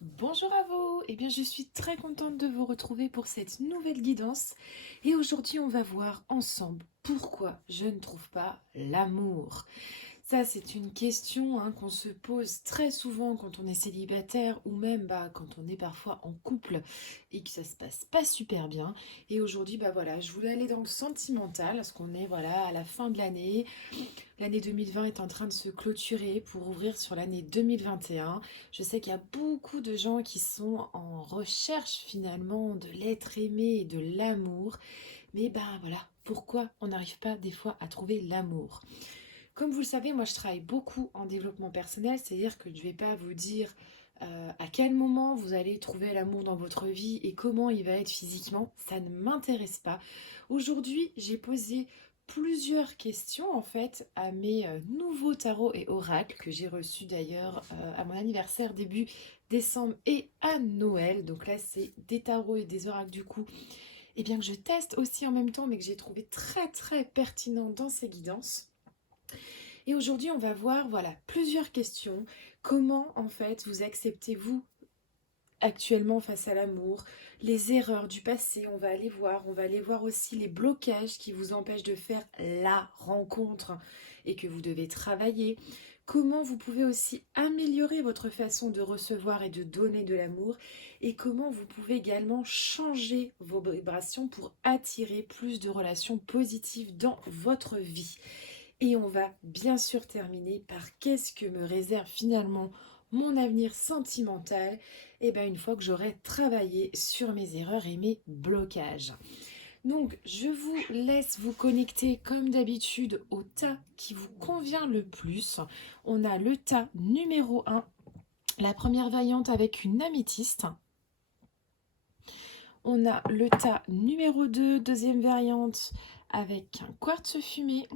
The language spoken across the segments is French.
Bonjour à vous, je suis très contente de vous retrouver pour cette nouvelle guidance et aujourd'hui on va voir ensemble pourquoi je ne trouve pas l'amour. Ça c'est une question qu'on se pose très souvent quand on est célibataire ou même quand on est parfois en couple et que ça se passe pas super bien. Et aujourd'hui voilà, je voulais aller dans le sentimental parce qu'on est voilà à la fin de l'année. L'année 2020 est en train de se clôturer pour ouvrir sur l'année 2021. Je sais qu'il y a beaucoup de gens qui sont en recherche finalement de l'être aimé et de l'amour. Mais voilà, pourquoi on n'arrive pas des fois à trouver l'amour? Comme vous le savez, moi je travaille beaucoup en développement personnel, c'est-à-dire que je ne vais pas vous dire à quel moment vous allez trouver l'amour dans votre vie et comment il va être physiquement, ça ne m'intéresse pas. Aujourd'hui, j'ai posé plusieurs questions en fait à mes nouveaux tarots et oracles que j'ai reçus d'ailleurs à mon anniversaire début décembre et à Noël. Donc là, c'est des tarots et des oracles du coup, et bien que je teste aussi en même temps, mais que j'ai trouvé très très pertinent dans ces guidances. Et aujourd'hui, on va voir voilà, plusieurs questions. Comment en fait vous acceptez-vous actuellement face à l'amour, les erreurs du passé, on va aller voir aussi les blocages qui vous empêchent de faire la rencontre et que vous devez travailler. Comment vous pouvez aussi améliorer votre façon de recevoir et de donner de l'amour et comment vous pouvez également changer vos vibrations pour attirer plus de relations positives dans votre vie. Et on va bien sûr terminer par qu'est-ce que me réserve finalement mon avenir sentimental, et bien une fois que j'aurai travaillé sur mes erreurs et mes blocages. Donc je vous laisse vous connecter comme d'habitude au tas qui vous convient le plus. On a le tas numéro 1, la première variante avec une améthyste. On a le tas numéro 2, deuxième variante avec un quartz fumé.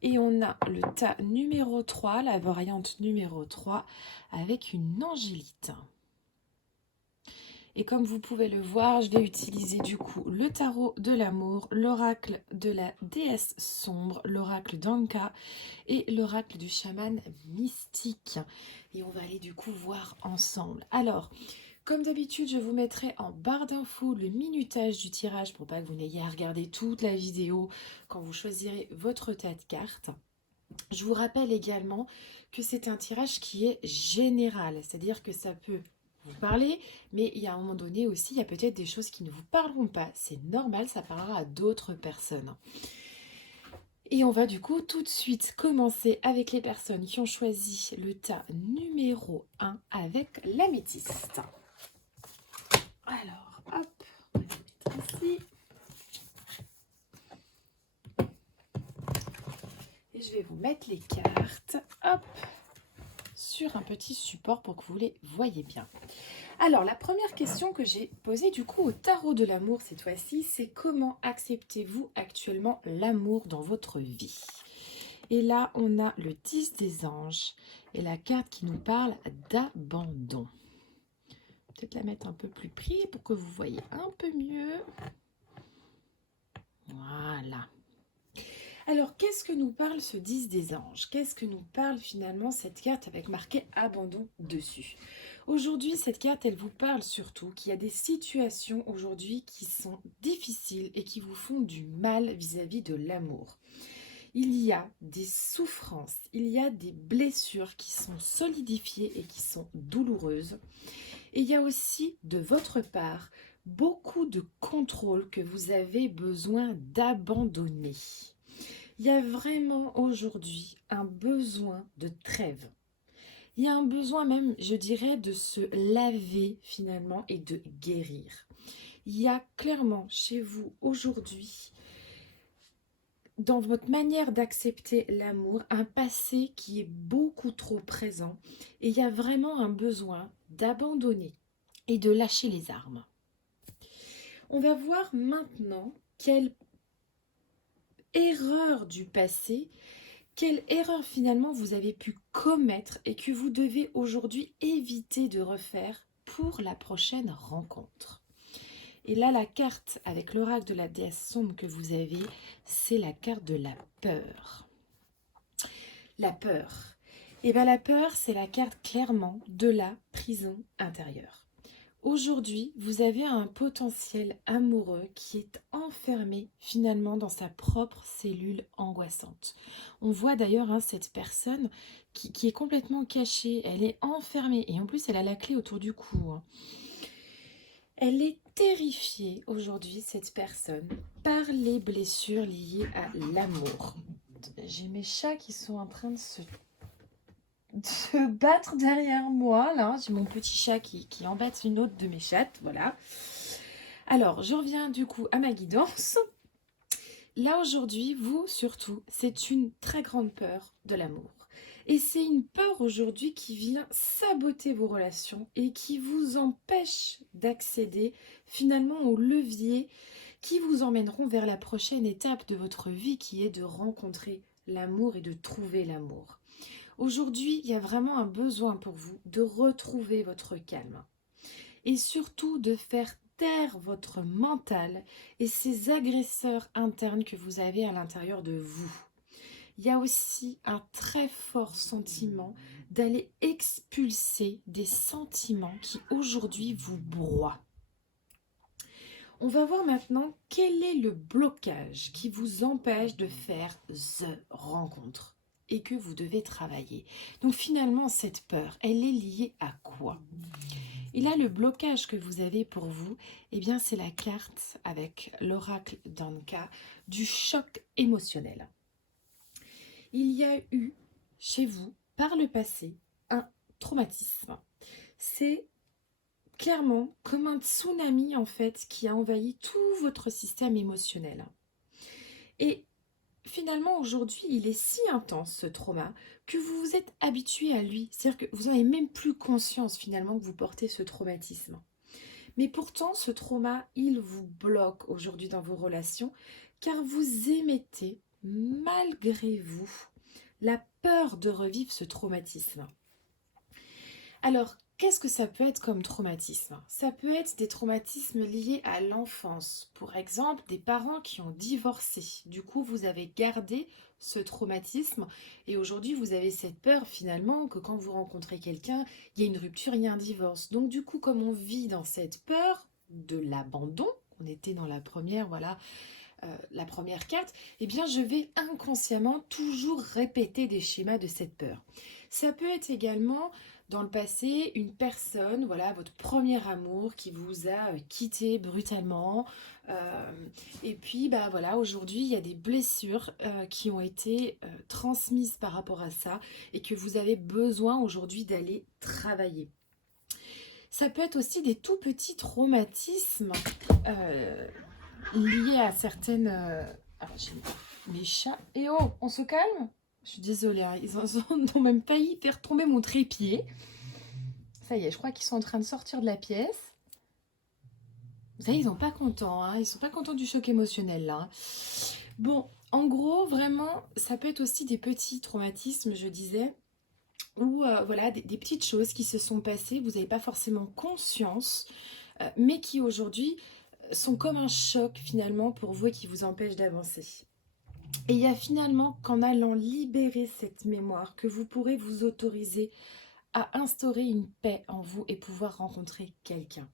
Et on a le tas numéro 3, la variante numéro 3, avec une angélite. Et comme vous pouvez le voir, je vais utiliser du coup le tarot de l'amour, l'oracle de la déesse sombre, l'oracle d'Anka et l'oracle du chaman mystique. Et on va aller du coup voir ensemble. Alors, comme d'habitude, je vous mettrai en barre d'infos le minutage du tirage pour pas que vous n'ayez à regarder toute la vidéo quand vous choisirez votre tas de cartes. Je vous rappelle également que c'est un tirage qui est général, c'est-à-dire que ça peut vous parler, mais il y a un moment donné aussi, il y a peut-être des choses qui ne vous parleront pas. C'est normal, ça parlera à d'autres personnes. Et on va du coup tout de suite commencer avec les personnes qui ont choisi le tas numéro 1 avec l'améthyste. Alors, hop, on va le mettre ici. Et je vais vous mettre les cartes, hop, sur un petit support pour que vous les voyez bien. Alors, la première question que j'ai posée du coup au tarot de l'amour cette fois-ci, c'est comment acceptez-vous actuellement l'amour dans votre vie? Et là, on a le 10 des anges et la carte qui nous parle d'abandon. Peut-être la mettre un peu plus près pour que vous voyez un peu mieux. Voilà. Alors, qu'est-ce que nous parle ce 10 des anges? Qu'est-ce que nous parle finalement cette carte avec marqué abandon dessus? Aujourd'hui, cette carte, elle vous parle surtout qu'il y a des situations aujourd'hui qui sont difficiles et qui vous font du mal vis-à-vis de l'amour. Il y a des souffrances, il y a des blessures qui sont solidifiées et qui sont douloureuses. Et il y a aussi de votre part beaucoup de contrôle que vous avez besoin d'abandonner. Il y a vraiment aujourd'hui un besoin de trêve. Il y a un besoin même, je dirais, de se laver finalement et de guérir. Il y a clairement chez vous aujourd'hui, dans votre manière d'accepter l'amour, un passé qui est beaucoup trop présent. Et il y a vraiment un besoin d'abandonner et de lâcher les armes. On va voir maintenant quelle erreur du passé, quelle erreur finalement vous avez pu commettre et que vous devez aujourd'hui éviter de refaire pour la prochaine rencontre. Et là, la carte avec l'oracle de la déesse sombre que vous avez, c'est la carte de la peur. La peur. Et bien la peur, c'est la carte clairement de la prison intérieure. Aujourd'hui, vous avez un potentiel amoureux qui est enfermé finalement dans sa propre cellule angoissante. On voit d'ailleurs cette personne qui est complètement cachée, elle est enfermée et en plus elle a la clé autour du cou. Elle est terrifiée aujourd'hui, cette personne, par les blessures liées à l'amour. J'ai mes chats qui sont en train de battre derrière moi. Là, j'ai mon petit chat qui embête une autre de mes chattes. Voilà. Alors, je reviens du coup à ma guidance. Là, aujourd'hui, vous, surtout, c'est une très grande peur de l'amour. Et c'est une peur aujourd'hui qui vient saboter vos relations et qui vous empêche d'accéder finalement aux leviers qui vous emmèneront vers la prochaine étape de votre vie qui est de rencontrer l'amour et de trouver l'amour. Aujourd'hui, il y a vraiment un besoin pour vous de retrouver votre calme et surtout de faire taire votre mental et ces agresseurs internes que vous avez à l'intérieur de vous. Il y a aussi un très fort sentiment d'aller expulser des sentiments qui aujourd'hui vous broient. On va voir maintenant quel est le blocage qui vous empêche de faire the rencontre et que vous devez travailler. Donc finalement, cette peur, elle est liée à quoi? Et là, le blocage que vous avez pour vous, eh bien, c'est la carte avec l'oracle d'Anka du choc émotionnel. Il y a eu chez vous, par le passé, un traumatisme. C'est clairement comme un tsunami, en fait, qui a envahi tout votre système émotionnel. Et finalement, aujourd'hui, il est si intense, ce trauma, que vous vous êtes habitué à lui. C'est-à-dire que vous n'avez même plus conscience, finalement, que vous portez ce traumatisme. Mais pourtant, ce trauma, il vous bloque aujourd'hui dans vos relations, car vous émettez, malgré vous, la peur de revivre ce traumatisme. Alors, qu'est-ce que ça peut être comme traumatisme? Ça peut être des traumatismes liés à l'enfance. Pour exemple, des parents qui ont divorcé. Du coup, vous avez gardé ce traumatisme et aujourd'hui, vous avez cette peur finalement que quand vous rencontrez quelqu'un, il y a une rupture, il y a un divorce. Donc du coup, comme on vit dans cette peur de l'abandon, on était dans la première, voilà, la première carte, eh bien je vais inconsciemment toujours répéter des schémas de cette peur. Ça peut être également dans le passé une personne, voilà, votre premier amour qui vous a quitté brutalement. Et puis bah voilà, aujourd'hui il y a des blessures qui ont été transmises par rapport à ça et que vous avez besoin aujourd'hui d'aller travailler. Ça peut être aussi des tout petits traumatismes liées à certaines... Alors, j'ai mes chats... Eh oh, on se calme? Je suis désolée, hein, ils ont même failli faire tomber mon trépied. Ça y est, je crois qu'ils sont en train de sortir de la pièce. Vous savez, ils sont pas contents, hein, ils sont pas contents du choc émotionnel, là. Hein. Bon, en gros, vraiment, ça peut être aussi des petits traumatismes, je disais, ou voilà, des petites choses qui se sont passées, vous n'avez pas forcément conscience, mais qui aujourd'hui sont comme un choc finalement pour vous et qui vous empêchent d'avancer. Et il y a finalement qu'en allant libérer cette mémoire que vous pourrez vous autoriser à instaurer une paix en vous et pouvoir rencontrer quelqu'un.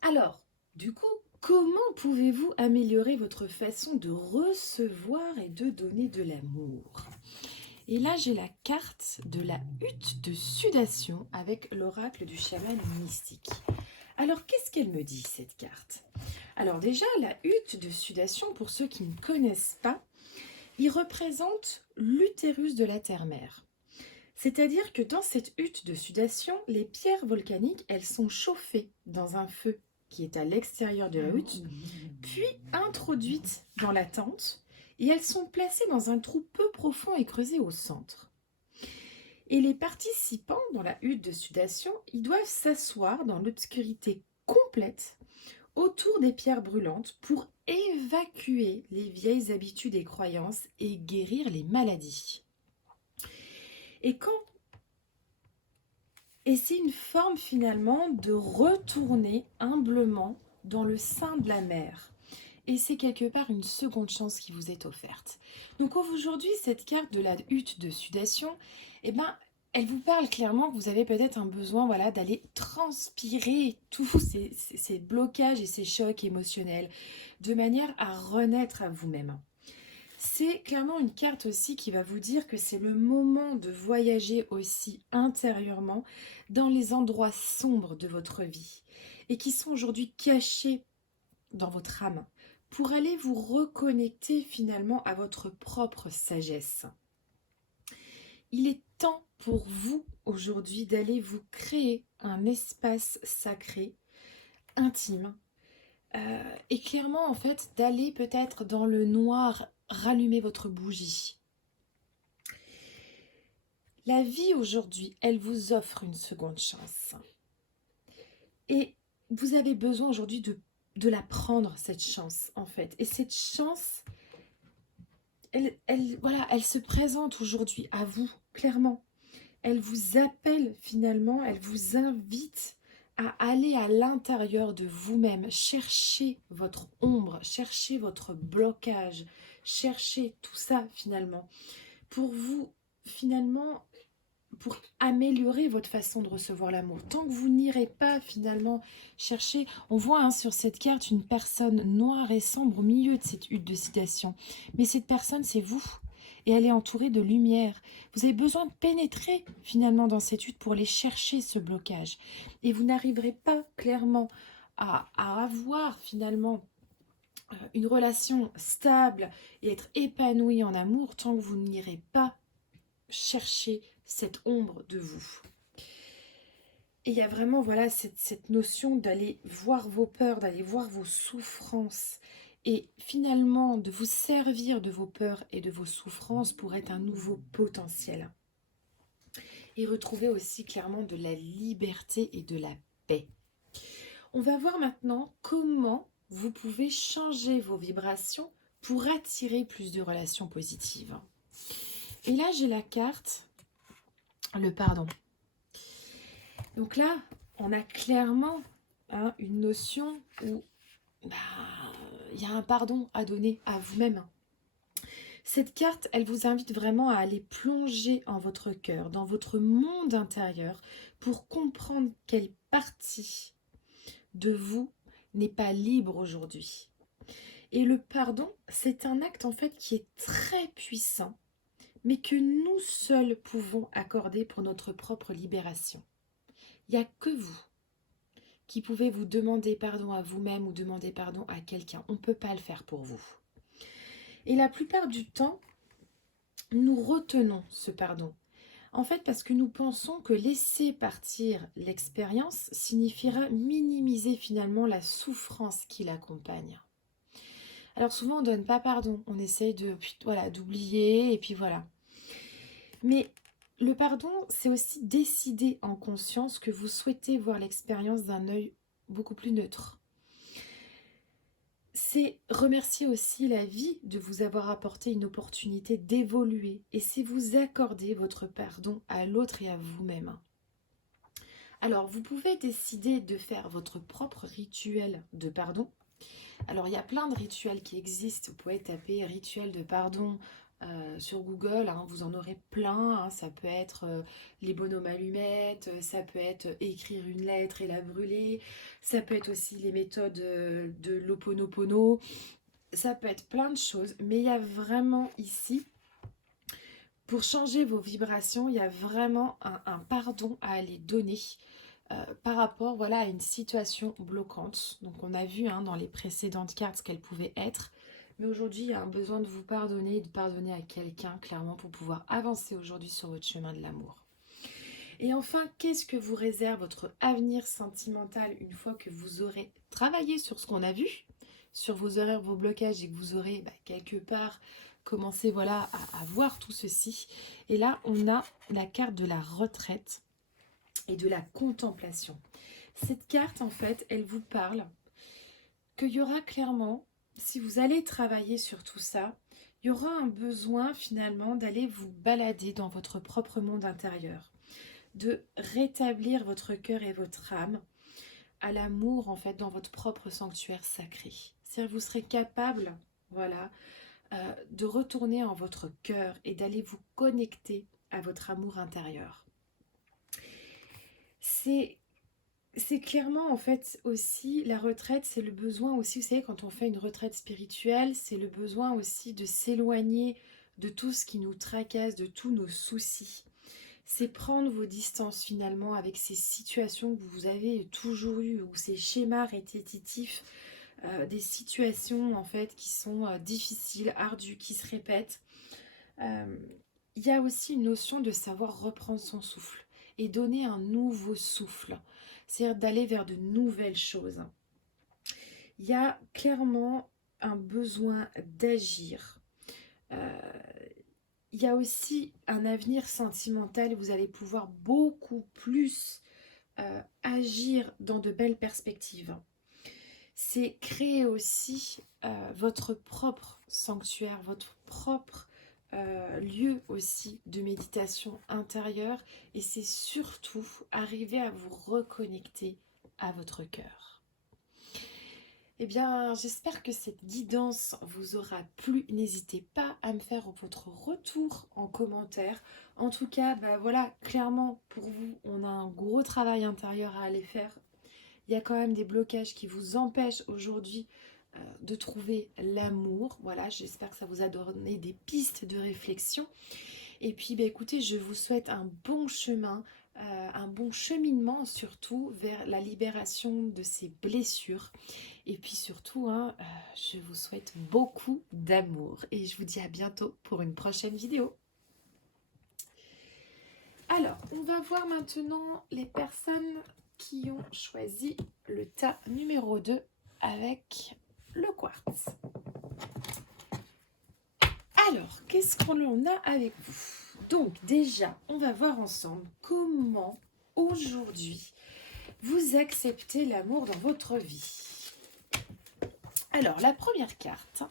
Alors, du coup, comment pouvez-vous améliorer votre façon de recevoir et de donner de l'amour? Et là, j'ai la carte de la hutte de sudation avec l'oracle du chaman mystique. Alors, qu'est-ce qu'elle me dit, cette carte? Alors déjà, la hutte de sudation, pour ceux qui ne connaissent pas, il représente l'utérus de la terre-mère. C'est-à-dire que dans cette hutte de sudation, les pierres volcaniques, elles sont chauffées dans un feu qui est à l'extérieur de la hutte, puis introduites dans la tente, et elles sont placées dans un trou peu profond et creusé au centre. Et les participants dans la hutte de sudation, ils doivent s'asseoir dans l'obscurité complète autour des pierres brûlantes pour évacuer les vieilles habitudes et croyances et guérir les maladies. Et c'est une forme finalement de retourner humblement dans le sein de la mer et c'est quelque part une seconde chance qui vous est offerte. Donc aujourd'hui, cette carte de la hutte de sudation, eh ben, elle vous parle clairement que vous avez peut-être un besoin, voilà, d'aller transpirer tous ces blocages et ces chocs émotionnels de manière à renaître à vous-même. C'est clairement une carte aussi qui va vous dire que c'est le moment de voyager aussi intérieurement dans les endroits sombres de votre vie et qui sont aujourd'hui cachés dans votre âme pour aller vous reconnecter finalement à votre propre sagesse. Il est temps pour vous aujourd'hui d'aller vous créer un espace sacré, intime, et clairement en fait d'aller peut-être dans le noir rallumer votre bougie. La vie aujourd'hui, elle vous offre une seconde chance. Et vous avez besoin aujourd'hui de la prendre, cette chance, en fait. Et cette chance, voilà, elle se présente aujourd'hui à vous, clairement. Elle vous appelle finalement, elle vous invite à aller à l'intérieur de vous-même, chercher votre ombre, chercher votre blocage, chercher tout ça finalement, pour vous, finalement, pour améliorer votre façon de recevoir l'amour. Tant que vous n'irez pas finalement chercher, on voit sur cette carte une personne noire et sombre au milieu de cette hutte de citation. Mais cette personne, c'est vous. Et elle est entourée de lumière. Vous avez besoin de pénétrer finalement dans cette hutte pour aller chercher ce blocage. Et vous n'arriverez pas clairement à avoir finalement une relation stable et être épanoui en amour tant que vous n'irez pas chercher cette ombre de vous. Et il y a vraiment voilà cette notion d'aller voir vos peurs, d'aller voir vos souffrances et finalement de vous servir de vos peurs et de vos souffrances pour être un nouveau potentiel. Et retrouver aussi clairement de la liberté et de la paix. On va voir maintenant comment vous pouvez changer vos vibrations pour attirer plus de relations positives. Et là, j'ai la carte, le pardon. Donc là, on a clairement une notion où il y a un pardon à donner à vous-même. Cette carte, elle vous invite vraiment à aller plonger en votre cœur, dans votre monde intérieur, pour comprendre quelle partie de vous n'est pas libre aujourd'hui. Et le pardon, c'est un acte en fait qui est très puissant, mais que nous seuls pouvons accorder pour notre propre libération. Il n'y a que vous qui pouvez vous demander pardon à vous-même ou demander pardon à quelqu'un. On ne peut pas le faire pour vous. Et la plupart du temps, nous retenons ce pardon. En fait, parce que nous pensons que laisser partir l'expérience signifiera minimiser finalement la souffrance qui l'accompagne. Alors souvent, on ne donne pas pardon. On essaye d'oublier et puis voilà. Mais le pardon, c'est aussi décider en conscience que vous souhaitez voir l'expérience d'un œil beaucoup plus neutre. C'est remercier aussi la vie de vous avoir apporté une opportunité d'évoluer et c'est vous accorder votre pardon à l'autre et à vous-même. Alors, vous pouvez décider de faire votre propre rituel de pardon. Alors, il y a plein de rituels qui existent. Vous pouvez taper rituel de pardon sur Google, vous en aurez plein. Ça peut être les bonhommes allumettes, ça peut être écrire une lettre et la brûler, ça peut être aussi les méthodes de l'Ho'oponopono, ça peut être plein de choses. Mais il y a vraiment ici, pour changer vos vibrations, il y a vraiment un pardon à aller donner. Par rapport à une situation bloquante. Donc on a vu dans les précédentes cartes ce qu'elle pouvait être. Mais aujourd'hui, il y a un besoin de vous pardonner et de pardonner à quelqu'un, clairement, pour pouvoir avancer aujourd'hui sur votre chemin de l'amour. Et enfin, qu'est-ce que vous réserve votre avenir sentimental une fois que vous aurez travaillé sur ce qu'on a vu, sur vos erreurs, vos blocages, et que vous aurez quelque part commencé à voir tout ceci. Et là, on a la carte de la retraite et de la contemplation. Cette carte, en fait, elle vous parle qu'il y aura clairement, si vous allez travailler sur tout ça, il y aura un besoin finalement d'aller vous balader dans votre propre monde intérieur, de rétablir votre cœur et votre âme à l'amour, en fait, dans votre propre sanctuaire sacré. C'est-à-dire vous serez capable, voilà, de retourner en votre cœur et d'aller vous connecter à votre amour intérieur. C'est clairement en fait aussi la retraite, c'est le besoin aussi, vous savez, quand on fait une retraite spirituelle, c'est le besoin aussi de s'éloigner de tout ce qui nous tracasse, de tous nos soucis. C'est prendre vos distances finalement avec ces situations que vous avez toujours eues, ou ces schémas répétitifs, des situations en fait qui sont difficiles, ardues, qui se répètent. Euh, Il y a aussi une notion de savoir reprendre son souffle et donner un nouveau souffle, c'est-à-dire d'aller vers de nouvelles choses. Il y a clairement un besoin d'agir. Euh, il y a aussi un avenir sentimental, vous allez pouvoir beaucoup plus agir dans de belles perspectives. C'est créer aussi votre propre sanctuaire, votre propre lieu aussi de méditation intérieure, et c'est surtout arriver à vous reconnecter à votre cœur. Eh bien, j'espère que cette guidance vous aura plu. N'hésitez pas à me faire votre retour en commentaire. En tout cas, voilà, clairement, pour vous, on a un gros travail intérieur à aller faire. Il y a quand même des blocages qui vous empêchent aujourd'hui de trouver l'amour. Voilà, j'espère que ça vous a donné des pistes de réflexion. Et puis, écoutez, je vous souhaite un bon chemin, un bon cheminement surtout vers la libération de ces blessures. Et puis surtout, je vous souhaite beaucoup d'amour. Et je vous dis à bientôt pour une prochaine vidéo. Alors, on va voir maintenant les personnes qui ont choisi le tas numéro 2 avec le quartz. Alors, qu'est-ce qu'on a avec vous? Donc, déjà, on va voir ensemble comment aujourd'hui vous acceptez l'amour dans votre vie. Alors, la première carte,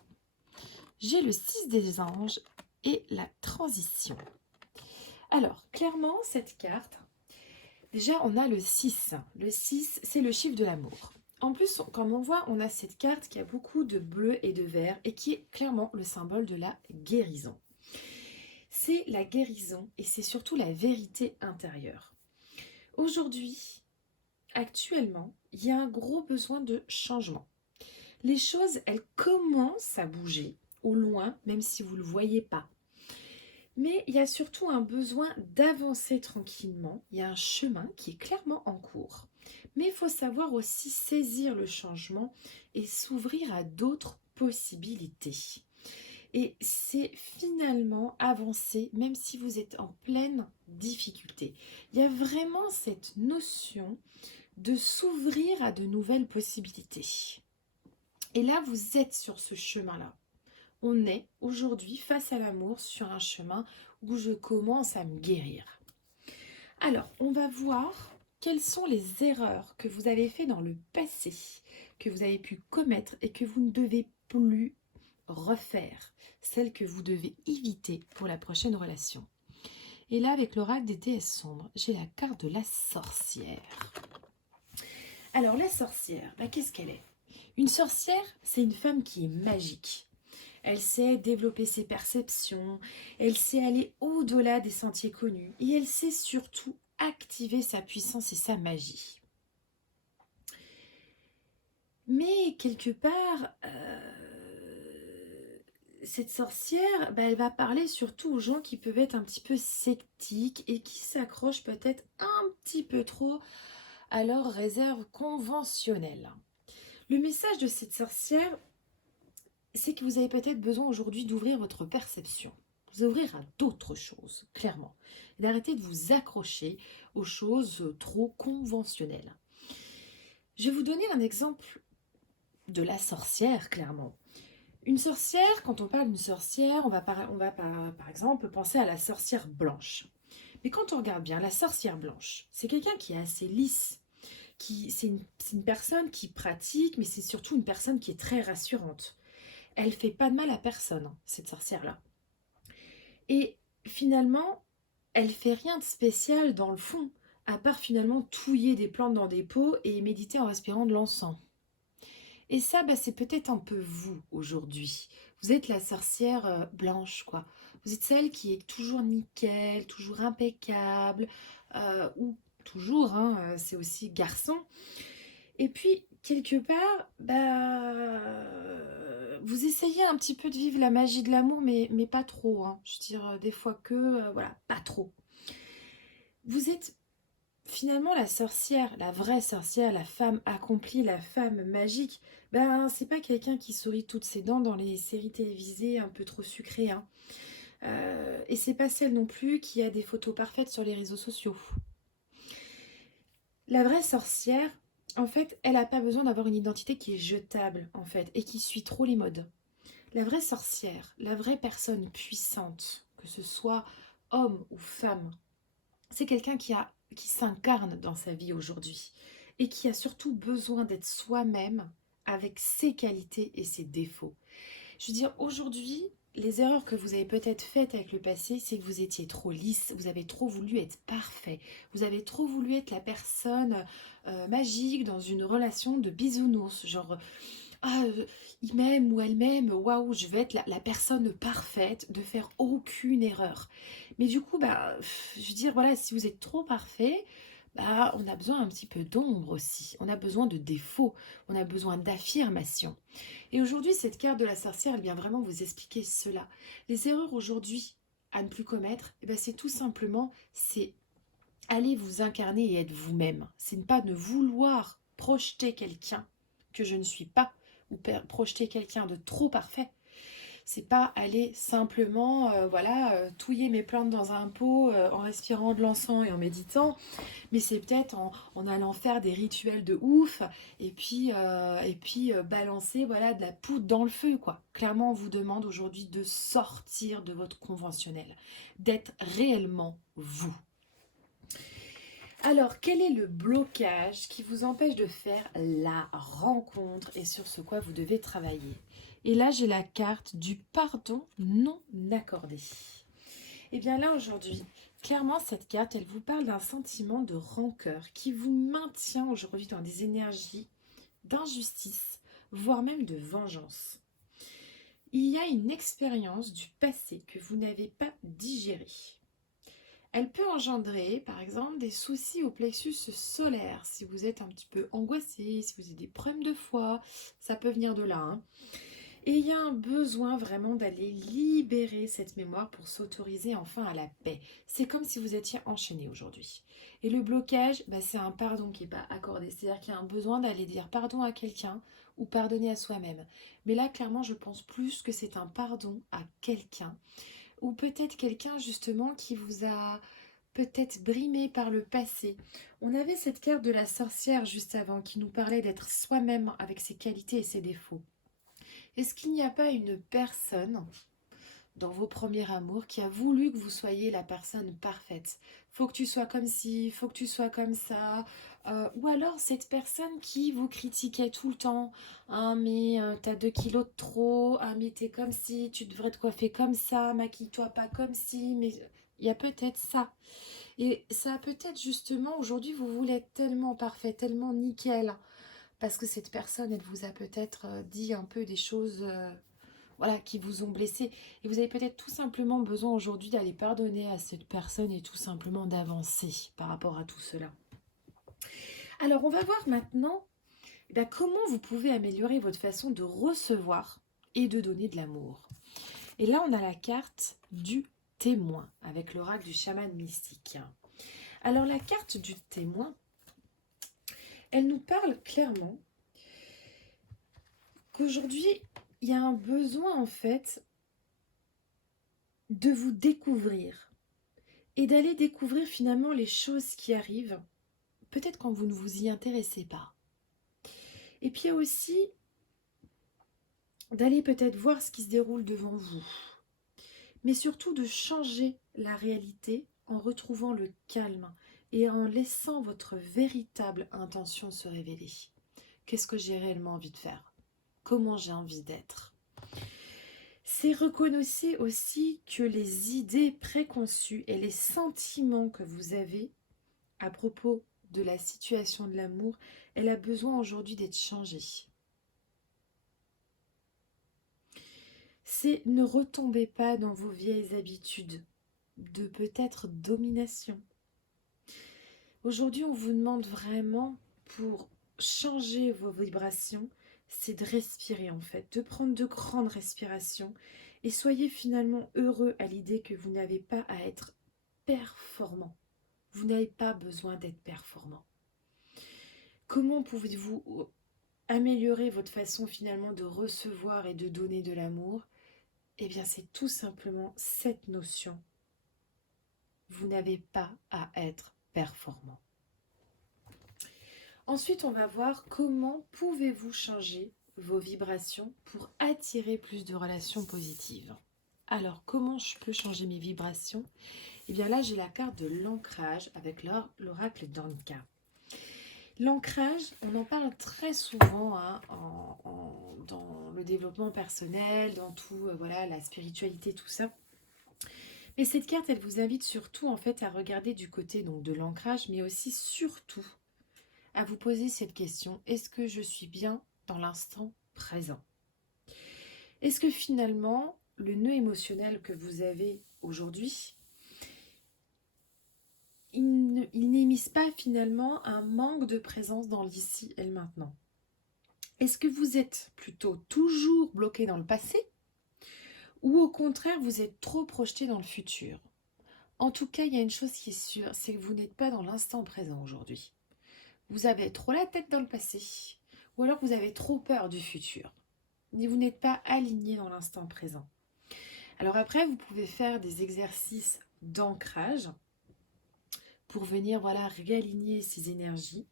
j'ai le 6 des anges et la transition. Alors, clairement, cette carte, déjà, on a le 6. Le 6, c'est le chiffre de l'amour. En plus, comme on voit, on a cette carte qui a beaucoup de bleu et de vert et qui est clairement le symbole de la guérison. C'est la guérison et c'est surtout la vérité intérieure. Aujourd'hui, actuellement, il y a un gros besoin de changement. Les choses, elles commencent à bouger au loin, même si vous ne le voyez pas. Mais il y a surtout un besoin d'avancer tranquillement. Il y a un chemin qui est clairement en cours. Mais il faut savoir aussi saisir le changement et s'ouvrir à d'autres possibilités. Et c'est finalement avancer, même si vous êtes en pleine difficulté. Il y a vraiment cette notion de s'ouvrir à de nouvelles possibilités. Et là, vous êtes sur ce chemin-là. On est aujourd'hui face à l'amour sur un chemin où je commence à me guérir. Alors, on va voir quelles sont les erreurs que vous avez faites dans le passé, que vous avez pu commettre et que vous ne devez plus refaire, celles que vous devez éviter pour la prochaine relation. Et là, avec l'oracle des déesses sombres, j'ai la carte de la sorcière. Alors, la sorcière, qu'est-ce qu'elle est? Une sorcière, c'est une femme qui est magique. Elle sait développer ses perceptions, elle sait aller au-delà des sentiers connus et elle sait surtout activer sa puissance et sa magie. Mais quelque part, cette sorcière, elle va parler surtout aux gens qui peuvent être un petit peu sceptiques et qui s'accrochent peut-être un petit peu trop à leurs réserves conventionnelles. Le message de cette sorcière, c'est que vous avez peut-être besoin aujourd'hui d'ouvrir votre perception, vous ouvrir à d'autres choses, clairement, et d'arrêter de vous accrocher aux choses trop conventionnelles. Je vais vous donner un exemple de la sorcière, clairement. Une sorcière, quand on parle d'une sorcière, on va par exemple penser à la sorcière blanche. Mais quand on regarde bien, la sorcière blanche, c'est quelqu'un qui est assez lisse, c'est une personne qui pratique, mais c'est surtout une personne qui est très rassurante. Elle fait pas de mal à personne, cette sorcière-là. Et finalement, elle fait rien de spécial dans le fond, à part finalement touiller des plantes dans des pots et méditer en respirant de l'encens. Et ça, bah, c'est peut-être un peu vous aujourd'hui. Vous êtes la sorcière blanche, quoi. Vous êtes celle qui est toujours nickel, toujours impeccable, ou toujours, hein, c'est aussi garçon. Et puis, quelque part, bah, vous essayez un petit peu de vivre la magie de l'amour, mais pas trop, hein. Je veux dire, des fois que, voilà, pas trop. Vous êtes finalement la sorcière, la vraie sorcière, la femme accomplie, la femme magique. Ben, c'est pas quelqu'un qui sourit toutes ses dents dans les séries télévisées un peu trop sucrées, hein. Et c'est pas celle non plus qui a des photos parfaites sur les réseaux sociaux. La vraie sorcière, en fait, elle n'a pas besoin d'avoir une identité qui est jetable, en fait, et qui suit trop les modes. La vraie sorcière, la vraie personne puissante, que ce soit homme ou femme, c'est quelqu'un qui s'incarne dans sa vie aujourd'hui et qui a surtout besoin d'être soi-même avec ses qualités et ses défauts. Je veux dire, aujourd'hui, les erreurs que vous avez peut-être faites avec le passé, c'est que vous étiez trop lisse, vous avez trop voulu être parfait, vous avez trop voulu être la personne magique dans une relation de bisounours, genre ah, il m'aime ou elle m'aime, waouh, je vais être la personne parfaite, de faire aucune erreur. Mais du coup, bah, je veux dire, voilà, si vous êtes trop parfait, bah, on a besoin un petit peu d'ombre aussi. On a besoin de défauts, on a besoin d'affirmation. Et aujourd'hui, cette carte de la sorcière, elle vient vraiment vous expliquer cela. Les erreurs aujourd'hui à ne plus commettre, eh ben, c'est tout simplement, c'est aller vous incarner et être vous-même. C'est ne pas ne vouloir projeter quelqu'un que je ne suis pas ou projeter quelqu'un de trop parfait. C'est pas aller simplement voilà touiller mes plantes dans un pot en respirant de l'encens et en méditant, mais c'est peut-être en allant faire des rituels de ouf et puis balancer voilà de la poudre dans le feu quoi. Clairement, on vous demande aujourd'hui de sortir de votre conventionnel, d'être réellement vous. Alors, quel est le blocage qui vous empêche de faire la rencontre et sur ce quoi vous devez travailler? Et là, j'ai la carte du pardon non accordé. Et bien là, aujourd'hui, clairement, cette carte, elle vous parle d'un sentiment de rancœur qui vous maintient aujourd'hui dans des énergies d'injustice, voire même de vengeance. Il y a une expérience du passé que vous n'avez pas digérée. Elle peut engendrer, par exemple, des soucis au plexus solaire. Si vous êtes un petit peu angoissé, si vous avez des problèmes de foie, ça peut venir de là, hein. Et il y a un besoin vraiment d'aller libérer cette mémoire pour s'autoriser enfin à la paix. C'est comme si vous étiez enchaîné aujourd'hui. Et le blocage, bah, c'est un pardon qui n'est pas accordé. C'est-à-dire qu'il y a un besoin d'aller dire pardon à quelqu'un ou pardonner à soi-même. Mais là, clairement, je pense plus que c'est un pardon à quelqu'un. Ou peut-être quelqu'un justement qui vous a peut-être brimé par le passé. On avait cette carte de la sorcière juste avant qui nous parlait d'être soi-même avec ses qualités et ses défauts. Est-ce qu'il n'y a pas une personne dans vos premiers amours qui a voulu que vous soyez la personne parfaite? Faut que tu sois comme ci, faut que tu sois comme ça. Ou alors cette personne qui vous critiquait tout le temps. Ah mais t'as 2 kilos de trop. Ah mais t'es comme ci, tu devrais te coiffer comme ça. Maquille-toi pas comme ci. Mais il y a peut-être ça. Et ça peut-être justement aujourd'hui vous voulez être tellement parfait, tellement nickel. Parce que cette personne, elle vous a peut-être dit un peu des choses voilà, qui vous ont blessé. Et vous avez peut-être tout simplement besoin aujourd'hui d'aller pardonner à cette personne et tout simplement d'avancer par rapport à tout cela. Alors, on va voir maintenant comment vous pouvez améliorer votre façon de recevoir et de donner de l'amour. Et là, on a la carte du témoin avec l'oracle du chaman mystique. Alors, la carte du témoin, elle nous parle clairement qu'aujourd'hui, il y a un besoin en fait de vous découvrir et d'aller découvrir finalement les choses qui arrivent, peut-être quand vous ne vous y intéressez pas. Et puis il y a aussi d'aller peut-être voir ce qui se déroule devant vous, mais surtout de changer la réalité en retrouvant le calme et en laissant votre véritable intention se révéler. Qu'est-ce que j'ai réellement envie de faire? Comment j'ai envie d'être? C'est reconnaître aussi que les idées préconçues et les sentiments que vous avez à propos de la situation de l'amour, elle a besoin aujourd'hui d'être changée. C'est ne retombez pas dans vos vieilles habitudes de peut-être domination. Aujourd'hui, on vous demande vraiment, pour changer vos vibrations, c'est de respirer en fait, de prendre de grandes respirations et soyez finalement heureux à l'idée que vous n'avez pas à être performant. Vous n'avez pas besoin d'être performant. Comment pouvez-vous améliorer votre façon finalement de recevoir et de donner de l'amour? Eh bien, c'est tout simplement cette notion. Vous n'avez pas à être performant. Ensuite, on va voir comment pouvez-vous changer vos vibrations pour attirer plus de relations positives. Alors, comment je peux changer mes vibrations? Eh bien là, j'ai la carte de l'ancrage avec l'oracle d'Anka. L'ancrage, on en parle très souvent dans le développement personnel, dans tout, voilà, la spiritualité, tout ça. Mais cette carte, elle vous invite surtout en fait à regarder du côté donc de l'ancrage, mais aussi surtout à vous poser cette question, est-ce que je suis bien dans l'instant présent? Est-ce que finalement, le nœud émotionnel que vous avez aujourd'hui, il n'émise pas finalement un manque de présence dans l'ici et le maintenant? Est-ce que vous êtes plutôt toujours bloqué dans le passé ou au contraire, vous êtes trop projeté dans le futur? En tout cas, il y a une chose qui est sûre, c'est que vous n'êtes pas dans l'instant présent aujourd'hui. Vous avez trop la tête dans le passé, ou alors vous avez trop peur du futur. Vous n'êtes pas aligné dans l'instant présent. Alors après, vous pouvez faire des exercices d'ancrage pour venir voilà, réaligner ces énergies.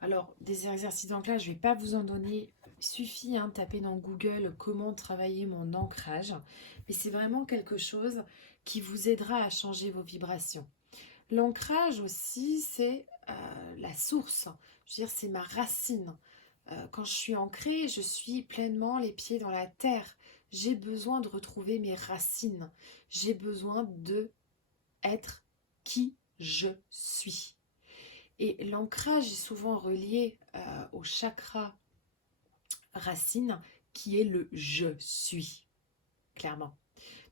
Alors, des exercices d'ancrage, je ne vais pas vous en donner. Il suffit de taper dans Google comment travailler mon ancrage. Mais c'est vraiment quelque chose qui vous aidera à changer vos vibrations. L'ancrage aussi, c'est la source. Je veux dire, c'est ma racine. Quand je suis ancrée, je suis pleinement les pieds dans la terre. J'ai besoin de retrouver mes racines. J'ai besoin de être qui je suis. Et l'ancrage est souvent relié au chakra racine qui est le je suis, clairement.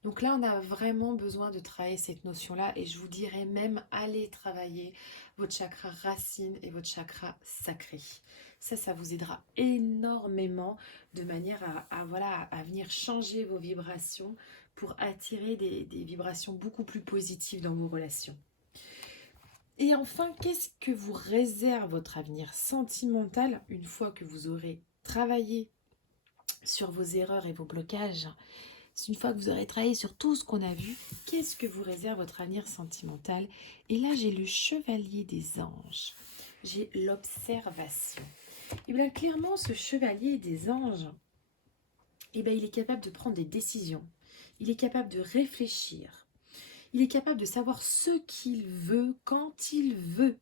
Donc là, on a vraiment besoin de travailler cette notion-là et je vous dirais même aller travailler votre chakra racine et votre chakra sacré. Ça vous aidera énormément de manière à venir changer vos vibrations pour attirer des vibrations beaucoup plus positives dans vos relations. Et enfin, qu'est-ce que vous réserve votre avenir sentimental une fois que vous aurez travaillé sur vos erreurs et vos blocages? Une fois que vous aurez travaillé sur tout ce qu'on a vu, qu'est-ce que vous réserve votre avenir sentimental? Et là, j'ai le chevalier des anges. J'ai l'observation. Et bien clairement, ce chevalier des anges, il est capable de prendre des décisions. Il est capable de réfléchir. Il est capable de savoir ce qu'il veut, quand il veut.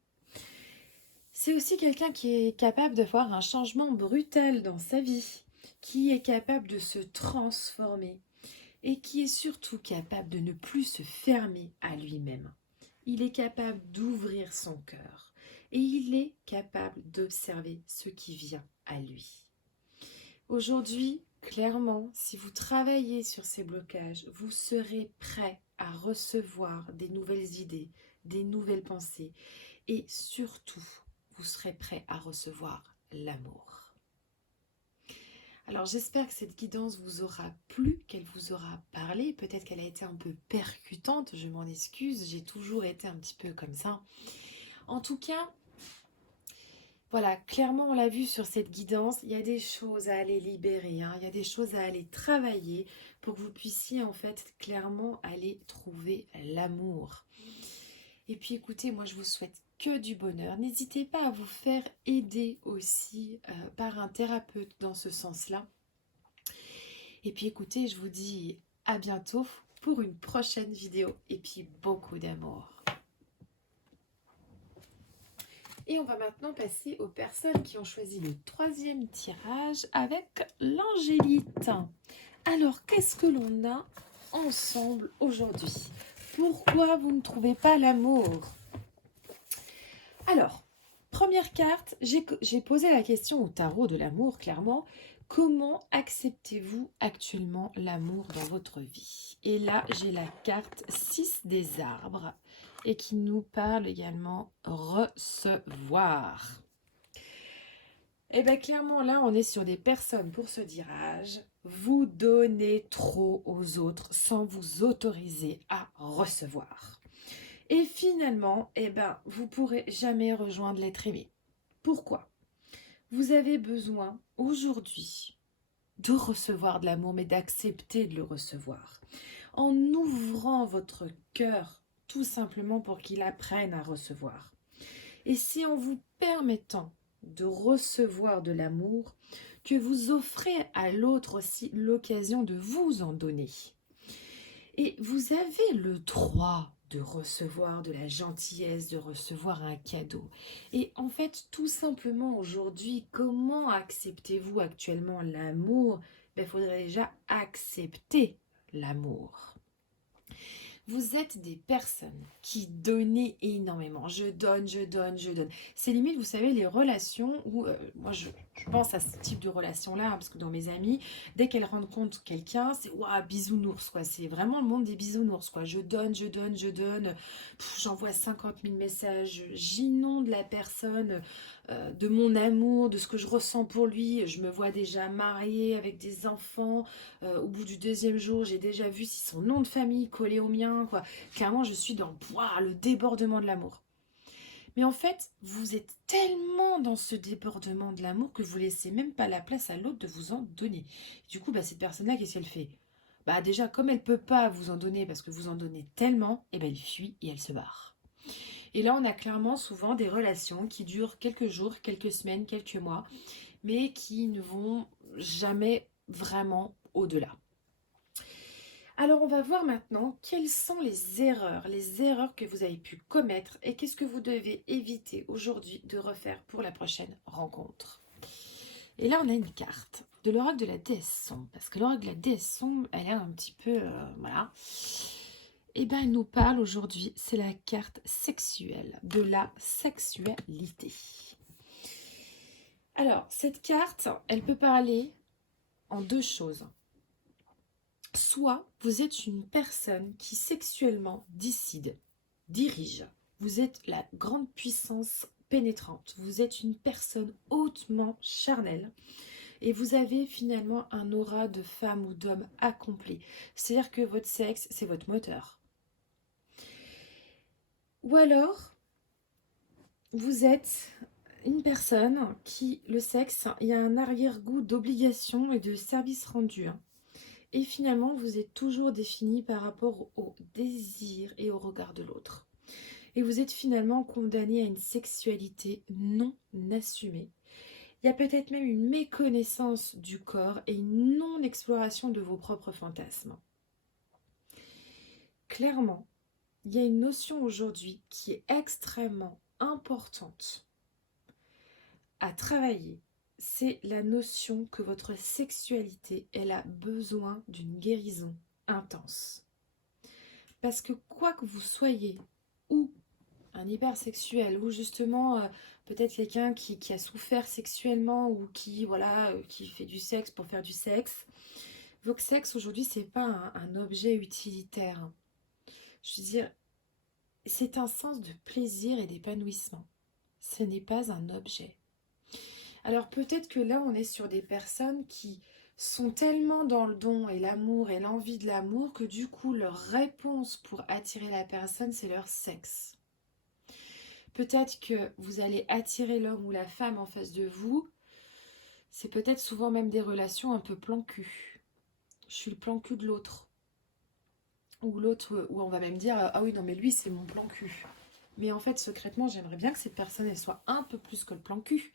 C'est aussi quelqu'un qui est capable de voir un changement brutal dans sa vie, qui est capable de se transformer et qui est surtout capable de ne plus se fermer à lui-même. Il est capable d'ouvrir son cœur et il est capable d'observer ce qui vient à lui. Aujourd'hui, clairement, si vous travaillez sur ces blocages, vous serez prêt à recevoir des nouvelles idées, des nouvelles pensées et surtout, vous serez prêt à recevoir l'amour. Alors j'espère que cette guidance vous aura plu, qu'elle vous aura parlé. Peut-être qu'elle a été un peu percutante, je m'en excuse, j'ai toujours été un petit peu comme ça. En tout cas, voilà, clairement on l'a vu sur cette guidance, il y a des choses à aller libérer, il y a des choses à aller travailler pour que vous puissiez en fait clairement aller trouver l'amour. Et puis écoutez, moi je vous souhaite que du bonheur. N'hésitez pas à vous faire aider aussi par un thérapeute dans ce sens-là. Et puis écoutez, je vous dis à bientôt pour une prochaine vidéo. Et puis beaucoup d'amour. Et on va maintenant passer aux personnes qui ont choisi le troisième tirage avec l'angélite. Alors, qu'est-ce que l'on a ensemble aujourd'hui? Pourquoi vous ne trouvez pas l'amour? Alors, première carte, j'ai posé la question au tarot de l'amour, clairement. Comment acceptez-vous actuellement l'amour dans votre vie? Et là, j'ai la carte 6 des arbres et qui nous parle également recevoir. Et bien clairement, là, on est sur des personnes pour ce tirage. Vous donnez trop aux autres sans vous autoriser à recevoir. Et finalement, vous pourrez jamais rejoindre l'être aimé. Pourquoi? Vous avez besoin aujourd'hui de recevoir de l'amour, mais d'accepter de le recevoir. En ouvrant votre cœur, tout simplement pour qu'il apprenne à recevoir. Et c'est en vous permettant de recevoir de l'amour que vous offrez à l'autre aussi l'occasion de vous en donner. Et vous avez le droit de recevoir de la gentillesse, de recevoir un cadeau. Et en fait, tout simplement aujourd'hui, comment acceptez-vous actuellement l'amour? Il faudrait déjà accepter l'amour. Vous êtes des personnes qui donnent énormément. Je donne, je donne, je donne. C'est limite, vous savez, les relations où, moi je pense à ce type de relation-là, hein, parce que dans mes amis, dès qu'elles rencontrent quelqu'un, c'est waouh, bisounours, quoi. C'est vraiment le monde des bisounours, quoi. Je donne, je donne, je donne. J'envoie 50 000 messages, j'inonde la personne de mon amour, de ce que je ressens pour lui. Je me vois déjà mariée avec des enfants. Au bout du deuxième jour, j'ai déjà vu si son nom de famille collait au mien, quoi. Clairement, je suis dans le débordement de l'amour. Mais en fait, vous êtes tellement dans ce débordement de l'amour que vous laissez même pas la place à l'autre de vous en donner. Du coup, cette personne-là, qu'est-ce qu'elle fait? Déjà, comme elle peut pas vous en donner parce que vous en donnez tellement, elle fuit et elle se barre. Et là, on a clairement souvent des relations qui durent quelques jours, quelques semaines, quelques mois, mais qui ne vont jamais vraiment au-delà. Alors on va voir maintenant quelles sont les erreurs que vous avez pu commettre et qu'est-ce que vous devez éviter aujourd'hui de refaire pour la prochaine rencontre. Et là on a une carte de l'oracle de la déesse sombre, parce que l'oracle de la déesse sombre, elle est un petit peu, voilà. Et bien elle nous parle aujourd'hui, c'est la carte sexuelle, de la sexualité. Alors cette carte, elle peut parler en deux choses. Soit vous êtes une personne qui sexuellement décide, dirige. Vous êtes la grande puissance pénétrante. Vous êtes une personne hautement charnelle. Et vous avez finalement un aura de femme ou d'homme accompli. C'est-à-dire que votre sexe, c'est votre moteur. Ou alors, vous êtes une personne qui, le sexe, il y a un arrière-goût d'obligation et de service rendu. Et finalement, vous êtes toujours défini par rapport au désir et au regard de l'autre. Et vous êtes finalement condamné à une sexualité non assumée. Il y a peut-être même une méconnaissance du corps et une non-exploration de vos propres fantasmes. Clairement, il y a une notion aujourd'hui qui est extrêmement importante à travailler. C'est la notion que votre sexualité, elle a besoin d'une guérison intense. Parce que quoi que vous soyez, ou un hypersexuel, ou justement peut-être quelqu'un qui a souffert sexuellement, ou qui fait du sexe pour faire du sexe, votre sexe aujourd'hui, c'est pas un objet utilitaire. Je veux dire, c'est un sens de plaisir et d'épanouissement. Ce n'est pas un objet. Alors peut-être que là, on est sur des personnes qui sont tellement dans le don et l'amour et l'envie de l'amour que du coup, leur réponse pour attirer la personne, c'est leur sexe. Peut-être que vous allez attirer l'homme ou la femme en face de vous. C'est peut-être souvent même des relations un peu plan cul. Je suis le plan cul de l'autre. Ou l'autre, où on va même dire, ah oui, non mais lui, c'est mon plan cul. Mais en fait, secrètement, j'aimerais bien que cette personne, elle soit un peu plus que le plan cul.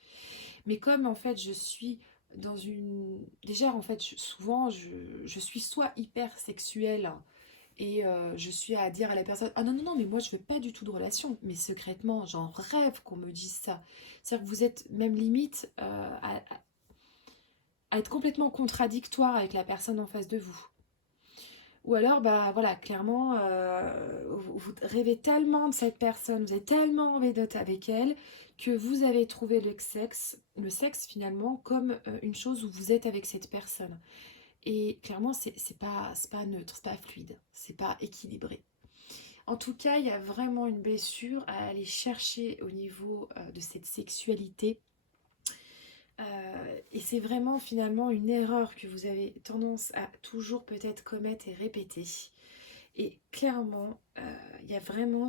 Mais comme en fait je suis dans une... Déjà en fait souvent je suis soit hyper sexuelle et je suis à dire à la personne ah non non non mais moi je veux pas du tout de relation, mais secrètement j'en rêve qu'on me dise ça. C'est-à-dire que vous êtes même limite à être complètement contradictoire avec la personne en face de vous. Ou alors, bah voilà, clairement, vous rêvez tellement de cette personne, vous avez tellement envie d'être avec elle, que vous avez trouvé le sexe finalement, comme une chose où vous êtes avec cette personne. Et clairement, c'est pas neutre, c'est pas fluide, c'est pas équilibré. En tout cas, il y a vraiment une blessure à aller chercher au niveau de cette sexualité. Et c'est vraiment finalement une erreur que vous avez tendance à toujours peut-être commettre et répéter. Et clairement, il y a vraiment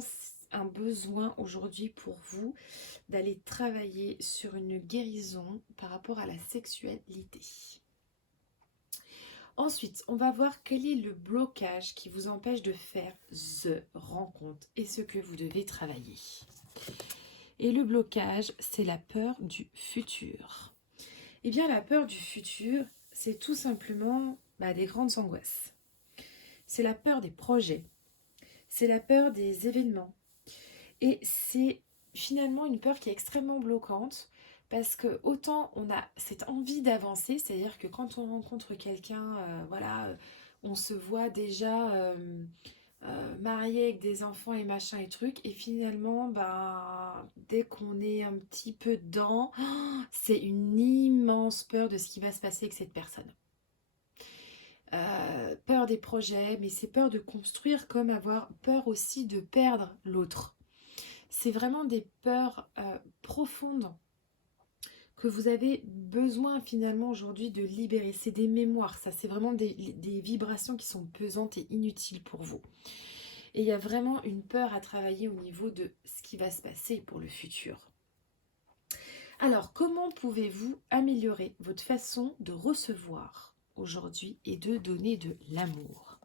un besoin aujourd'hui pour vous d'aller travailler sur une guérison par rapport à la sexualité. Ensuite, on va voir quel est le blocage qui vous empêche de faire the rencontre et ce que vous devez travailler. Et le blocage, c'est la peur du futur. Eh bien, la peur du futur, c'est tout simplement des grandes angoisses. C'est la peur des projets. C'est la peur des événements. Et c'est finalement une peur qui est extrêmement bloquante parce que autant on a cette envie d'avancer, c'est-à-dire que quand on rencontre quelqu'un, on se voit déjà marié avec des enfants et machin et trucs, et finalement, dès qu'on est un petit peu dedans, c'est une immense peur de ce qui va se passer avec cette personne. Peur des projets, mais c'est peur de construire comme avoir peur aussi de perdre l'autre. C'est vraiment des peurs profondes que vous avez besoin finalement aujourd'hui de libérer. C'est des mémoires, ça, c'est vraiment des vibrations qui sont pesantes et inutiles pour vous. Et il y a vraiment une peur à travailler au niveau de ce qui va se passer pour le futur. Alors, comment pouvez-vous améliorer votre façon de recevoir aujourd'hui et de donner de l'amour?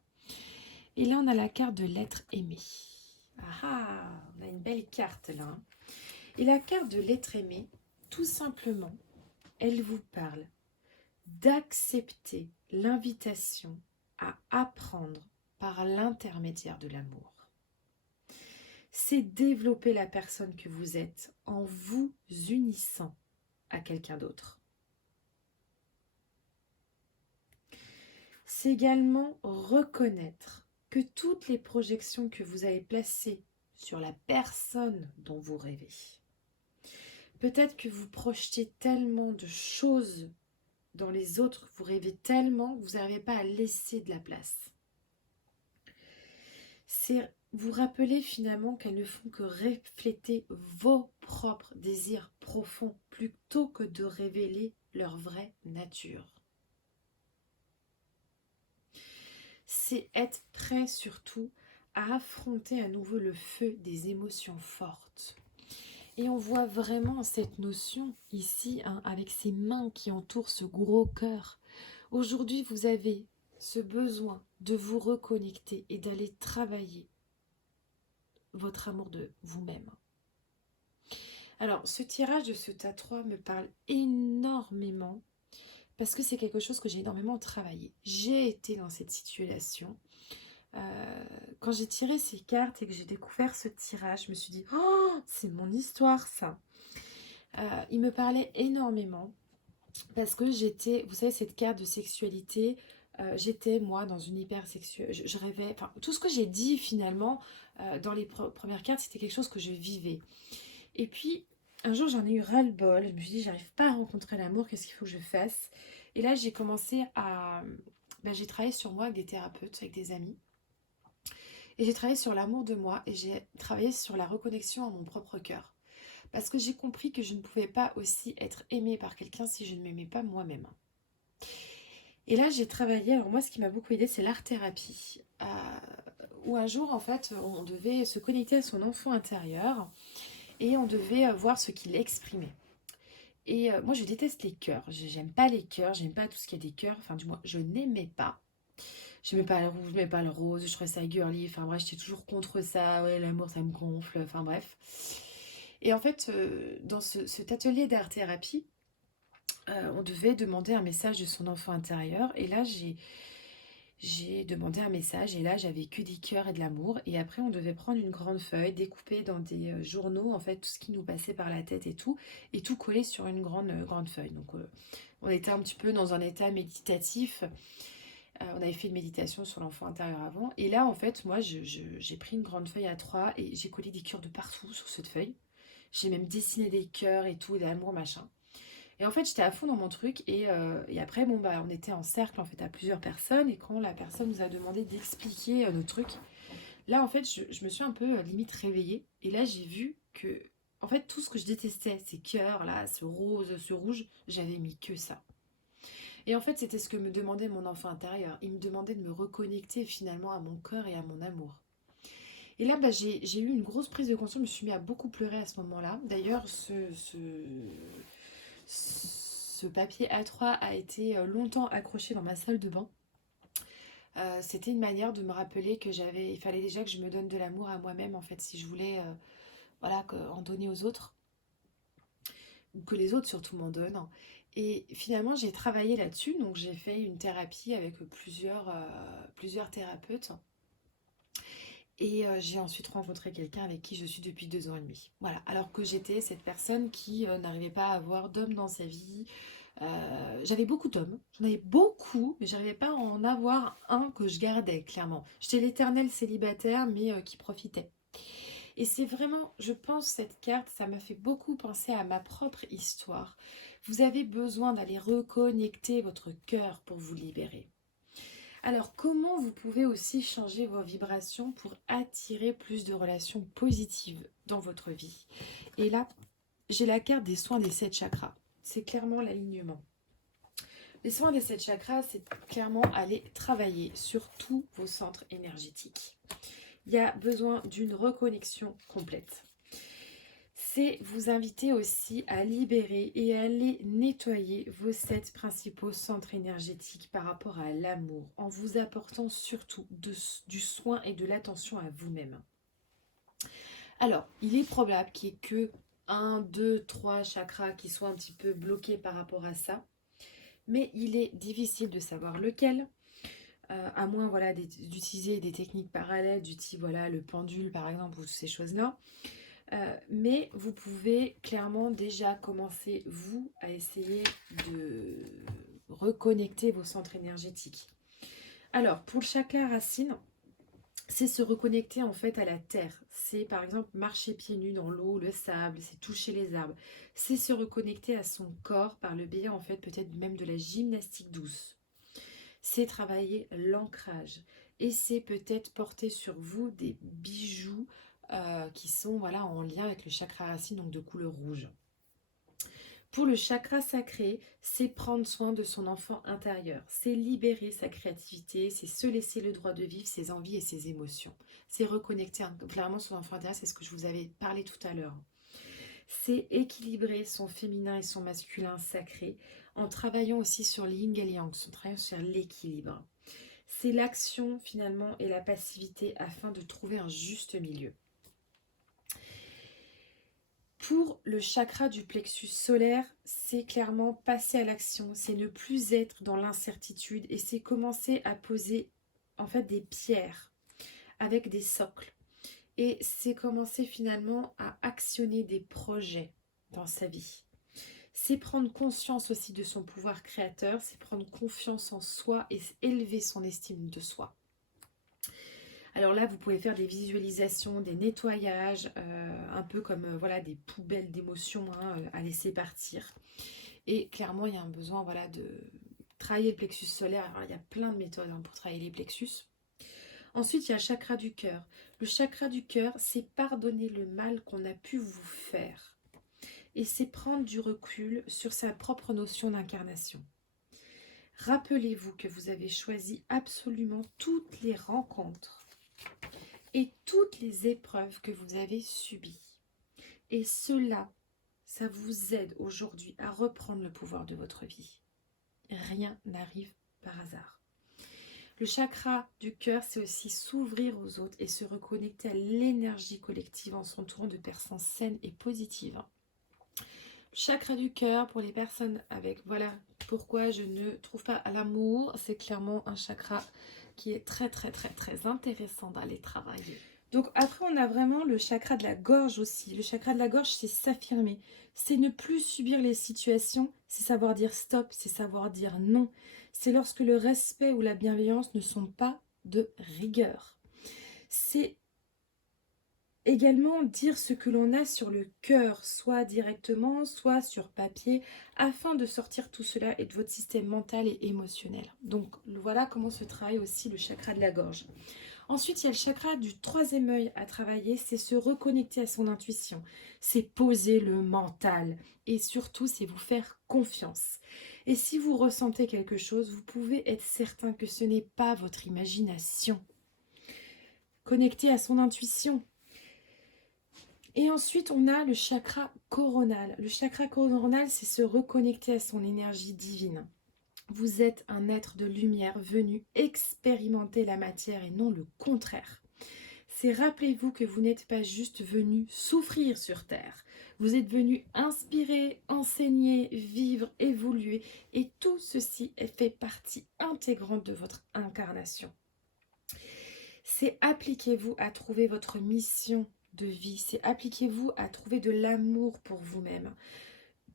Et là, on a la carte de l'être aimé. Ah, on a une belle carte là. Et la carte de l'être aimé, tout simplement, elle vous parle d'accepter l'invitation à apprendre par l'intermédiaire de l'amour. C'est développer la personne que vous êtes en vous unissant à quelqu'un d'autre. C'est également reconnaître que toutes les projections que vous avez placées sur la personne dont vous rêvez, peut-être que vous projetez tellement de choses dans les autres, vous rêvez tellement que vous n'arrivez pas à laisser de la place. C'est vous rappeler finalement qu'elles ne font que refléter vos propres désirs profonds plutôt que de révéler leur vraie nature. C'est être prêt surtout à affronter à nouveau le feu des émotions fortes. Et on voit vraiment cette notion ici, avec ces mains qui entourent ce gros cœur. Aujourd'hui, vous avez ce besoin de vous reconnecter et d'aller travailler votre amour de vous-même. Alors, ce tirage de ce tas 3 me parle énormément parce que c'est quelque chose que j'ai énormément travaillé. J'ai été dans cette situation. Quand j'ai tiré ces cartes et que j'ai découvert ce tirage, je me suis dit « Oh, c'est mon histoire, ça !» Il me parlait énormément parce que j'étais, vous savez, cette carte de sexualité, j'étais, moi, dans une hypersexuelle. Je rêvais, enfin, tout ce que j'ai dit, finalement, dans les premières cartes, c'était quelque chose que je vivais. Et puis, un jour, j'en ai eu ras-le-bol. Je me suis dit, j'arrive pas à rencontrer l'amour, qu'est-ce qu'il faut que je fasse? Et là, j'ai commencé à... j'ai travaillé sur moi avec des thérapeutes, avec des amis. Et j'ai travaillé sur l'amour de moi et j'ai travaillé sur la reconnexion à mon propre cœur. Parce que j'ai compris que je ne pouvais pas aussi être aimée par quelqu'un si je ne m'aimais pas moi-même. Et là, j'ai travaillé, alors moi, ce qui m'a beaucoup aidé, c'est l'art-thérapie. Où un jour, en fait, on devait se connecter à son enfant intérieur et on devait voir ce qu'il exprimait. Et moi, je déteste les cœurs. J'aime pas les cœurs, j'aime pas tout ce qui a des cœurs. Enfin, du moins, je n'aimais pas. Je n'aimais pas le rouge, je n'aimais pas le rose, je trouvais ça girly. Enfin, bref, j'étais toujours contre ça. Ouais, l'amour, ça me gonfle. Enfin, bref. Et en fait, dans cet atelier d'art-thérapie, on devait demander un message de son enfant intérieur. Et là, j'ai demandé un message. Et là, j'avais que des cœurs et de l'amour. Et après, on devait prendre une grande feuille, découper dans des journaux, en fait, tout ce qui nous passait par la tête et tout coller sur une grande feuille. Donc, on était un petit peu dans un état méditatif. On avait fait une méditation sur l'enfant intérieur avant. Et là, en fait, moi, j'ai pris une grande feuille A3 et j'ai collé des cœurs de partout sur cette feuille. J'ai même dessiné des cœurs et tout, des amours, machin. Et en fait, j'étais à fond dans mon truc. Et après, bon, bah, on était en cercle, en fait, à plusieurs personnes. Et quand la personne nous a demandé d'expliquer nos trucs, là, en fait, je me suis un peu limite réveillée. Et là, j'ai vu que, en fait, tout ce que je détestais, ces cœurs, là, ce rose, ce rouge, j'avais mis que ça. Et en fait, c'était ce que me demandait mon enfant intérieur. Il me demandait de me reconnecter finalement à mon cœur et à mon amour. Et là, bah, j'ai eu une grosse prise de conscience. Je me suis mis à beaucoup pleurer à ce moment-là. D'ailleurs, ce papier A3 a été longtemps accroché dans ma salle de bain. C'était une manière de me rappeler que il fallait déjà que je me donne de l'amour à moi-même, en fait, si je voulais voilà, en donner aux autres, ou que les autres surtout m'en donnent. Et finalement, j'ai travaillé là-dessus, donc j'ai fait une thérapie avec plusieurs thérapeutes. Et j'ai ensuite rencontré quelqu'un avec qui je suis depuis 2 ans et demi. Voilà, alors que j'étais cette personne qui n'arrivait pas à avoir d'homme dans sa vie. J'avais beaucoup d'hommes, j'en avais beaucoup, mais j'arrivais pas à en avoir un que je gardais, clairement. J'étais l'éternel célibataire, mais qui profitait. Et c'est vraiment, je pense, cette carte, ça m'a fait beaucoup penser à ma propre histoire. Vous avez besoin d'aller reconnecter votre cœur pour vous libérer. Alors, comment vous pouvez aussi changer vos vibrations pour attirer plus de relations positives dans votre vie? Et là, j'ai la carte des soins des 7 chakras. C'est clairement l'alignement. Les soins des 7 chakras, c'est clairement aller travailler sur tous vos centres énergétiques. Il y a besoin d'une reconnexion complète. C'est vous inviter aussi à libérer et à aller nettoyer vos 7 principaux centres énergétiques par rapport à l'amour, en vous apportant surtout du soin et de l'attention à vous-même. Alors, il est probable qu'il n'y ait que 1, 2, 3 chakras qui soient un petit peu bloqués par rapport à ça, mais il est difficile de savoir lequel, à moins voilà, d'utiliser des techniques parallèles du type voilà, le pendule par exemple ou ces choses-là. Mais vous pouvez clairement déjà commencer, vous, à essayer de reconnecter vos centres énergétiques. Alors, pour le chakra racine, c'est se reconnecter en fait à la terre. C'est par exemple marcher pieds nus dans l'eau, le sable, c'est toucher les arbres. C'est se reconnecter à son corps par le biais en fait peut-être même de la gymnastique douce. C'est travailler l'ancrage. Et c'est peut-être porter sur vous des bijoux qui sont voilà, en lien avec le chakra racine, donc de couleur rouge. Pour le chakra sacré, c'est prendre soin de son enfant intérieur, c'est libérer sa créativité, c'est se laisser le droit de vivre ses envies et ses émotions. C'est reconnecter clairement son enfant intérieur, c'est ce que je vous avais parlé tout à l'heure. C'est équilibrer son féminin et son masculin sacré en travaillant aussi sur l'yin et yang, en travaillant sur l'équilibre. C'est l'action finalement et la passivité afin de trouver un juste milieu. Pour le chakra du plexus solaire, c'est clairement passer à l'action, c'est ne plus être dans l'incertitude et c'est commencer à poser en fait des pierres avec des socles. Et c'est commencer finalement à actionner des projets dans sa vie. C'est prendre conscience aussi de son pouvoir créateur, c'est prendre confiance en soi et élever son estime de soi. Alors là, vous pouvez faire des visualisations, des nettoyages, un peu comme voilà, des poubelles d'émotions à laisser partir. Et clairement, il y a un besoin voilà, de travailler le plexus solaire. Alors, il y a plein de méthodes pour travailler les plexus. Ensuite, il y a le chakra du cœur. Le chakra du cœur, c'est pardonner le mal qu'on a pu vous faire. Et c'est prendre du recul sur sa propre notion d'incarnation. Rappelez-vous que vous avez choisi absolument toutes les rencontres et toutes les épreuves que vous avez subies. Et cela, ça vous aide aujourd'hui à reprendre le pouvoir de votre vie. Rien n'arrive par hasard. Le chakra du cœur, c'est aussi s'ouvrir aux autres et se reconnecter à l'énergie collective en s'entourant de personnes saines et positives. Le chakra du cœur, pour les personnes avec, voilà, pourquoi je ne trouve pas l'amour, c'est clairement un chakra qui est très très très très intéressant d'aller travailler. Donc après, on a vraiment le chakra de la gorge aussi. Le chakra de la gorge, c'est s'affirmer. C'est ne plus subir les situations, c'est savoir dire stop, c'est savoir dire non. C'est lorsque le respect ou la bienveillance ne sont pas de rigueur. C'est également dire ce que l'on a sur le cœur, soit directement, soit sur papier, afin de sortir tout cela et de votre système mental et émotionnel. Donc voilà comment se travaille aussi le chakra de la gorge. Ensuite, il y a le chakra du troisième œil à travailler, c'est se reconnecter à son intuition, c'est poser le mental et surtout, c'est vous faire confiance. Et si vous ressentez quelque chose, vous pouvez être certain que ce n'est pas votre imagination. Connecter à son intuition. Et ensuite, on a le chakra coronal. Le chakra coronal, c'est se reconnecter à son énergie divine. Vous êtes un être de lumière venu expérimenter la matière et non le contraire. C'est rappelez-vous que vous n'êtes pas juste venu souffrir sur Terre. Vous êtes venu inspirer, enseigner, vivre, évoluer. Et tout ceci fait partie intégrante de votre incarnation. C'est appliquez-vous à trouver votre mission de vie. C'est appliquez-vous à trouver de l'amour pour vous-même.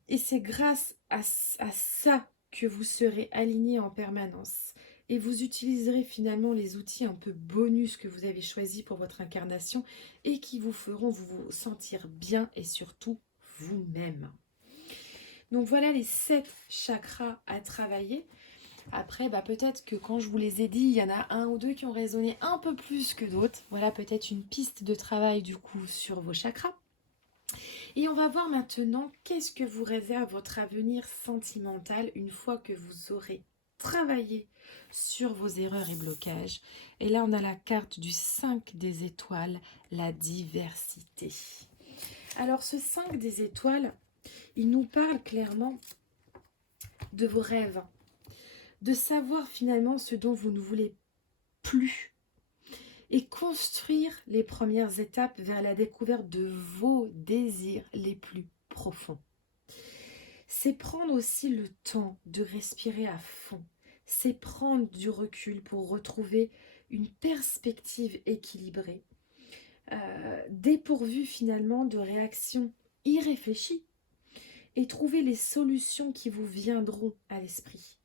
Et c'est grâce à ça que vous serez aligné en permanence. Et vous utiliserez finalement les outils un peu bonus que vous avez choisis pour votre incarnation et qui vous feront vous sentir bien et surtout vous-même. Donc voilà les 7 chakras à travailler. Après, peut-être que quand je vous les ai dit, il y en a un ou deux qui ont résonné un peu plus que d'autres. Voilà peut-être une piste de travail du coup sur vos chakras. Et on va voir maintenant qu'est-ce que vous réserve votre avenir sentimental une fois que vous aurez travaillé sur vos erreurs et blocages. Et là, on a la carte du 5 des étoiles, la diversité. Alors, ce 5 des étoiles, il nous parle clairement de vos rêves, de savoir finalement ce dont vous ne voulez plus et construire les premières étapes vers la découverte de vos désirs les plus profonds. C'est prendre aussi le temps de respirer à fond. C'est prendre du recul pour retrouver une perspective équilibrée, dépourvue finalement de réactions irréfléchies et trouver les solutions qui vous viendront à l'esprit.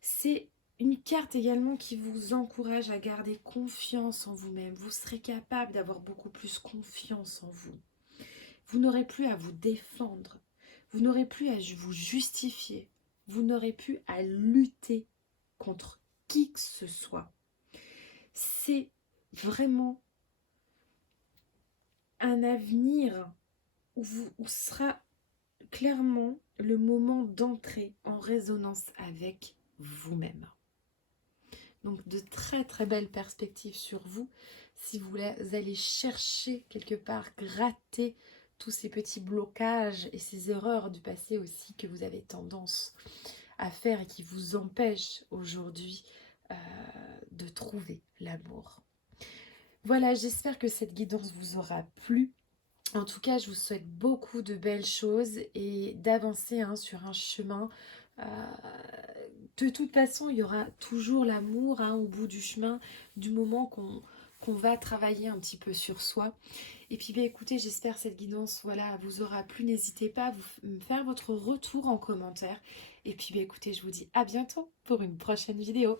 C'est une carte également qui vous encourage à garder confiance en vous-même. Vous serez capable d'avoir beaucoup plus confiance en vous. Vous n'aurez plus à vous défendre. Vous n'aurez plus à vous justifier. Vous n'aurez plus à lutter contre qui que ce soit. C'est vraiment un avenir où sera clairement le moment d'entrer en résonance avec vous-même. Donc de très très belles perspectives sur vous. Si vous allez chercher quelque part, gratter tous ces petits blocages et ces erreurs du passé aussi que vous avez tendance à faire et qui vous empêchent aujourd'hui de trouver l'amour. Voilà, j'espère que cette guidance vous aura plu. En tout cas, je vous souhaite beaucoup de belles choses et d'avancer sur un chemin. De toute façon, il y aura toujours l'amour au bout du chemin, du moment qu'on va travailler un petit peu sur soi. Et puis écoutez, j'espère que cette guidance vous aura plu. N'hésitez pas à me faire votre retour en commentaire. Et puis écoutez, je vous dis à bientôt pour une prochaine vidéo.